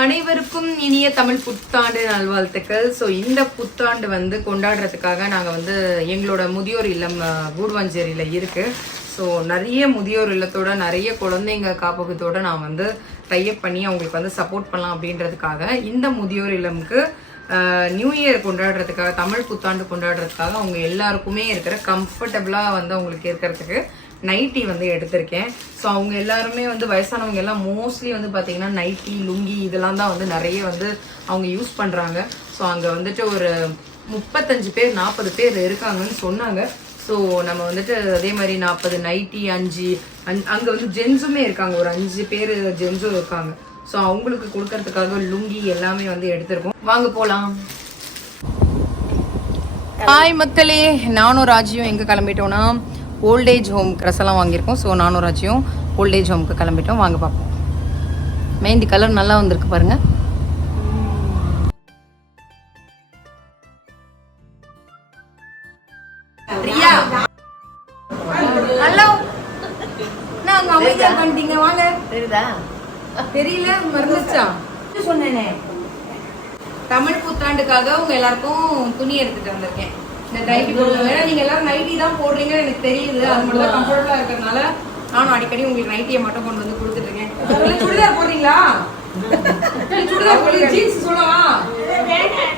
அனைவருக்கும் இனிய தமிழ் புத்தாண்டு நல்வாழ்த்துக்கள். ஸோ இந்த புத்தாண்டு வந்து கொண்டாடுறதுக்காக நாங்கள் வந்து எங்களோட முதியோர் இல்லம் கூடுவாஞ்சேரியில் இருக்குது. ஸோ நிறைய முதியோர் இல்லத்தோட நிறைய குழந்தைங்க காப்பகத்தோடு நான் வந்து டைப் பண்ணி அவங்களுக்கு வந்து சப்போர்ட் பண்ணலாம் அப்படின்றதுக்காக இந்த முதியோர் இல்லமுக்கு நியூ இயர் கொண்டாடுறதுக்காக தமிழ் புத்தாண்டு கொண்டாடுறதுக்காக அவங்க எல்லாருக்குமே இருக்கிற கம்ஃபர்டபுளாக வந்து அவங்களுக்கு இருக்கிறதுக்கு நைட்டி வந்து எடுத்திருக்கேன். ஸோ அவங்க எல்லாருமே வந்து வயசானவங்க எல்லாம் மோஸ்ட்லி வந்து பார்த்தீங்கன்னா நைட்டி லுங்கி இதெல்லாம் தான் வந்து நிறைய வந்து அவங்க யூஸ் பண்ணுறாங்க. ஸோ அங்கே வந்துட்டு ஒரு 35 பேர் 40 பேர் இருக்காங்கன்னு சொன்னாங்க. ஸோ நம்ம வந்துட்டு அதே மாதிரி 40 நைட்டி 5 அங்கே வந்து ஜென்ஸுமே இருக்காங்க, ஒரு 5 பேர் ஜென்ஸும் இருக்காங்க. ஸோ அவங்களுக்கு கொடுக்கறதுக்காக லுங்கி எல்லாமே வந்து எடுத்திருக்கோம். வாங்க போகலாம். ஹாய் மக்களே, நானும் ராஜியும் எங்கே கிளம்பிட்டோன்னா ஓல்டேஜ் ஹோம் ட்ரெஸ் எல்லாம் வாங்கியிருக்கோம். ஸோ நானும் ராஜியும் ஓல்டேஜ் ஹோமுக்கு கிளம்பிட்டோம். வாங்க பார்ப்போம். மெஹந்தி கலர் நல்லா வந்திருக்கு பாருங்க. ரியா ஹலோ, நான் அமைதியா பண்ணிட்டீங்க. வாங்க. தெரியுதா? தெரியல, மறந்துச்சா? சொன்னேனே தமிழ் புத்தாண்டுக்காக உங்க எல்லாருக்கும் துணி எடுத்துட்டு வந்திருக்கேன். இந்த நைட்டி போடுங்க. நீங்க எல்லாரும் நைட்டி தான் போடுறீங்கன்னு எனக்கு தெரியுது. அது மட்டும் தான் கம்ஃபர்டபுளா இருக்கிறதுனால நானும் அடிக்கடி உங்களுக்கு நைட்டியை மட்டும் கொண்டு வந்து கொடுத்துட்டு இருக்கேன். சுடிதார் போடுறீங்களா? சுடிதார் போடுங்க. ஜீன்ஸ் சொல்லவா?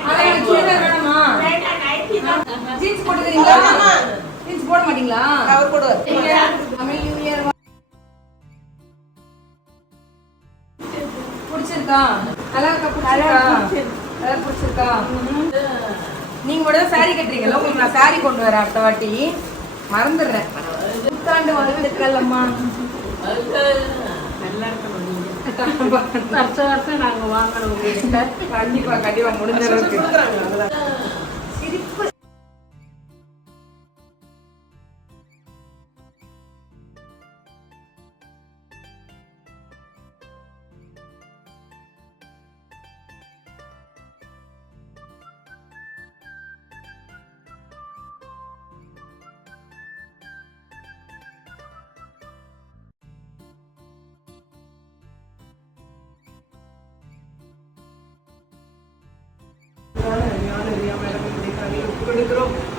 அதான் எனக்கு சுடிதார் வேணுமா? ஜீன்ஸ் போட்டுக்கிறீங்களா? ஜீன்ஸ் போட மாட்டீங்களா? அவர் போடுவார். தமிழ் நியூ இயர் பிடிச்சிருக்கா? நல்லா இருக்கா? பிடிச்சிருக்கா? நீங்க கூட சாரி கட்டுறீங்களா? உங்களுக்கு நான் சாரி கொண்டு வரேன் அடுத்த வாட்டி. மறந்துடுறேன். புத்தாண்டு வாழ்த்துக்கள் அம்மா. நல்லா இருக்கணும். வருஷம் நாங்க வாங்கணும். கண்டிப்பா கண்டிப்பா முடிஞ்ச அளவுக்கு. சிரிப்பு.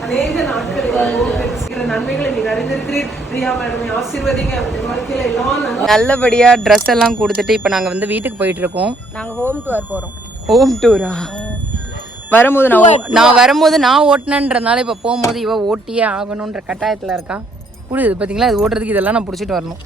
அநேக நாட்களில் நன்மைகளை நீங்க அறிந்திருக்கிறீர். ரியா மேடம் ஆசீர்வதிங்க. வாழ்க்கையில எல்லாம் நல்லபடியா ட்ரெஸ் எல்லாம் கொடுத்துட்டு இப்ப நாங்க வந்து வீட்டுக்கு போயிட்டு இருக்கோம். நாங்க ஹோம் டூர் போறோம். ஹோம் டூரா? வரும்போது நான் ஓட்டினன்றதுனால இப்ப போகும்போது இவ ஓட்டியே ஆகணும்ன்ற கட்டாயத்துல இருக்கா. புரியுது பாத்தீங்களா? இது ஓட்டுறதுக்கு இதெல்லாம் நான் பிடிச்சிட்டு வரணும்.